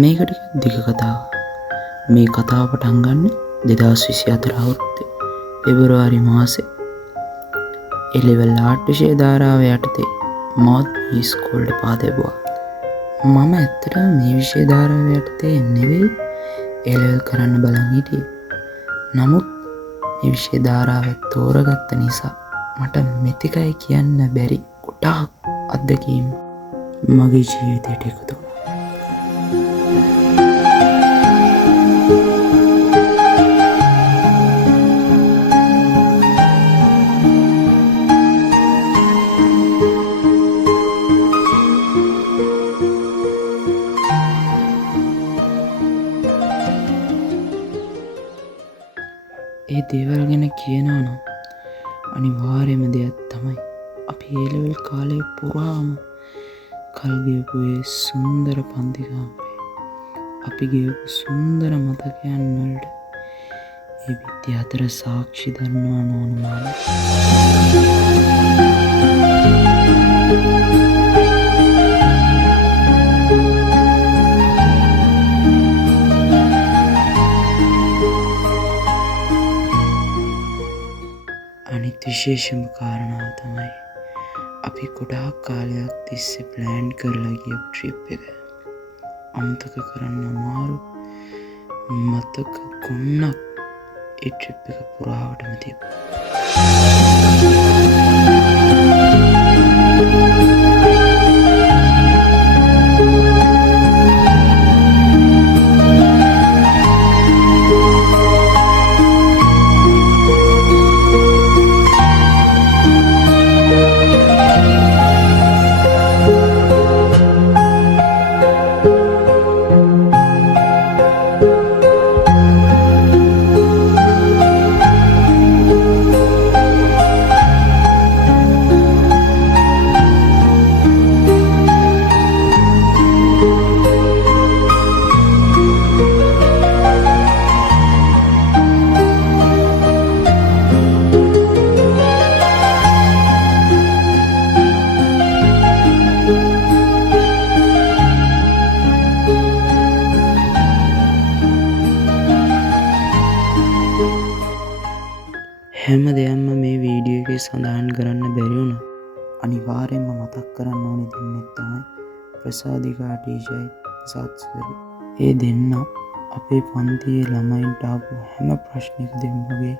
මේකට දිග කතාවක්. මේ කතාව පටන් ගන්න 2024 අවුරුද්දේ පෙබරවාරි මාසේ එලෙවල් ආර්ට් විෂය ධාරාව යටතේ මාත් මේ ඉස්කෝලේ පා දෙවුවා. මම ඇත්තටම මේ විෂය ධාරාව යටතේ නෙවෙයි එලෙවල් කරන්න බලන් හිටියේ. නමුත් මේ විෂය ධාරාව තෝරගත්ත නිසා මට මෙතිකයි කියන්න බැරි ගොඩාක් අත්දැකීම් මගේ ජීවිතයට එකතු වුණා. ඒ දේවල් ගැන කියනවා නම් අනිවාර්යම දෙයක් තමයි අපි ඒ ලෙවල් කාලය පුරාම කල් ගියපු ඒ සුන්දර පන්තිකාමරේ අපි ගියපු සුන්දර මතකයන් වලට ඒ විද්‍ය අතර සාක්ෂි දන්නවා නෝන මාලා. අනිත් විශේෂම කාරණාව තමයි අපි ගොඩාක් කාලයක් තිස්සේ ප්ලෑන් කරලා ගිය ට්‍රිප් එක අමතක කරන්න අමාරු මතක ගොන්නක් ඒ ට්‍රිප් එක පුරාවටම තිබ්බා. හැම දෙයක්ම මේ වීඩියෝ එකේ සඳහන් කරන්න බැරි වුණා. අනිවාර්යයෙන්ම මතක් කරන්න ඕනේ දෙන්නෙක් තමයි ප්‍රසාදිකා ටීචර්යි සත්සරි. ඒ දෙන්න අපේ පන්තියේ ළමයින්ට ආපු හැම ප්‍රශ්නයකදීම වගේ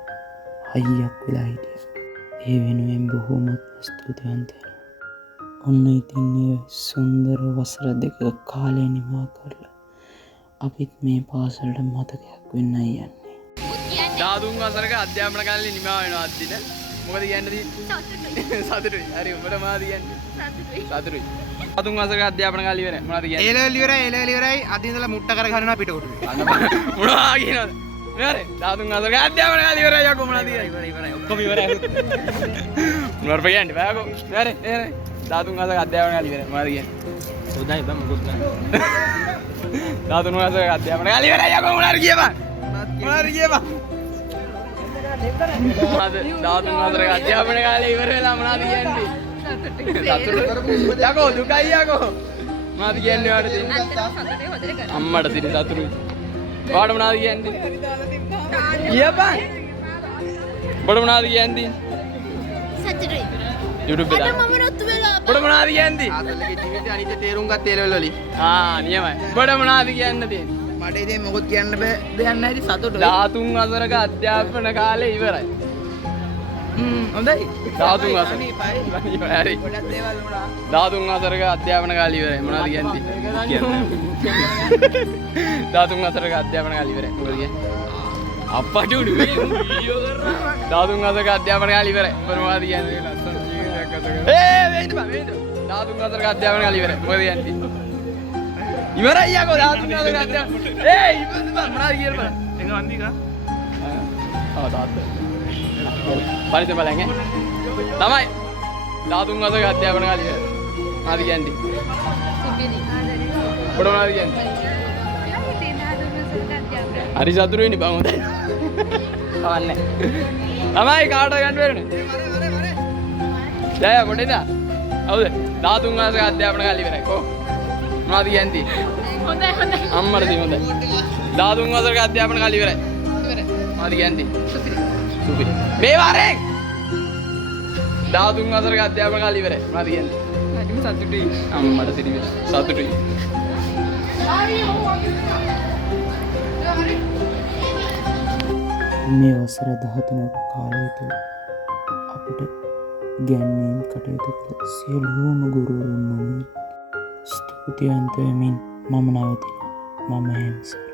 හයියක් වෙලා හිටියා. ඒ වෙනුවෙන් බොහොමත් ස්තුතිවන්ත වෙනවා. ඔන්න ඉතින් මේ සුන්දර වසර දෙක කාලය නිමා කරලා අපිත් මේ පාසලට මතකයක් වෙන්නයි යන්නේ. දාදුන් වසරක අධ්‍යාපන කාලේ නිමා වෙනවා අද්දින. මොකද කියන්නේ? සතුටුයි. හරි උඹට මොනවද කියන්නේ? සතුටුයි. දාදුන් වසරක අධ්‍යාපන කාලේ ඉවරයි. මොනවද කියන්නේ? ඒලෙවල් ඉවරයි. අද ඉඳලා මුට්ට කර ගන්නවා පිටකොටුවේ. මොනවා කියනවද? නේද? දාදුන් වසරක අධ්‍යාපන කාලේ ඉවරයි යකෝ මොනවද කියන්නේ? ඉවරයි. ඔක්කොම ඉවරයි. මොනවද කියන්නේ? බෑකෝ. නේද? දාදුන් වසරක අධ්‍යාපන කාලේ ඉවරයි. මොනවද කියන්නේ? උදයි බම් මොකුත් නැහැ. දාදුන් වසරක අධ්‍යාපන කාලේ ඉවරයි යකෝ මොනවද කියපන්? මොනවද කියපන්? දාතුන් වසරක අධ්‍යාපන කාලේ ඉවර වෙලා මොනවද කියන්නේ? යකෝ දුකයි යකෝ. මොනවද කියන්නේ ඔයාලට දෙන්නේ? අම්මට දින සතුටුයි. ඔයාලට මොනවද කියන්නේ? කියපන්. ඔබට මොනවද කියන්නේ? සතුටුයි. YouTube එක දාන්න. මම රොත්තු වෙලා ඔබට මොනවද කියන්නේ? ආතල්ලගේ ජීවිතේ අනිත් තේරුම් ගත්ත ඒලෙවල් වලින්. නියමයි. ඔබට මොනවද කියන්න තියෙන්නේ? මට ඉතින් මොකොත් කියන්න බෑ දෙයක් නැහැ ඉතින් සතුටුයි. දාතුන් වසරක අධ්‍යාපන කාලේ ඉවරයි. හොඳයි. දාතුන් වසර. හරි. ගොඩක් දේවල් වුණා. දාතුන් වසරක අධ්‍යාපන කාලේ ඉවරයි. මොනවද කියන්නේ? දාතුන් වසරක අධ්‍යාපන කාලේ ඉවරයි. මොකද කියන්නේ? අප්පට උඩු මේ වීඩියෝ කරනවා. දාතුන් වසරක අධ්‍යාපන කාලේ ඉවරයි. මොනවද කියන්නේ? ලස්සන ජීවිතයක් ගත කරලා. වෙයිද බං වෙයිද? දාතුන් වසරක අධ්‍යාපන කාලේ ඉවරයි. මොකද කියන්නේ? ඉවරයි යකෝ දාතුන් වසරක අධ්‍යාපන. ඉවරද බං මොනවද කියලා බලන්න. ඒක වන්දිකා. තාත්තා. පරිත බලන්න තමයි දාතුන් වසරක අධ්‍යාපන කාලේ ඉවරයි. මොනවද කියන්නේ? ඔබට මොනවද කියන්නේ? හරි සතුටුයිනේ බං හොඳයි. කවන්නේ. තමයි කාට ගන්න බැරිනේ. ජය පොඩේද? හවුද? දාතුන් වසරක අධ්‍යාපන කාලේ ඉවරයි. කො මොනවද කියන්නේ? හොඳයි හොඳයි. අම්මට දී හොඳයි. 13 වසරක අධ්‍යාපන කාලය ඉවරයි. මොනවද කියන්නේ? සුපිරි. මේ වාරේ 13 වසරක අධ්‍යාපන කාලය ඉවරයි. මොනවද කියන්නේ? හරිම සතුටුයි. අම්මට සිරිවි සතුටුයි. මේ වසර 13ක කාලය තුළ අපට ගැන්වීම් කටයුතු කළ සියලුම ගුරුවරුන් ස්තුතිවන්ත වෙමින් මම නවතිනවා. මම හැමසර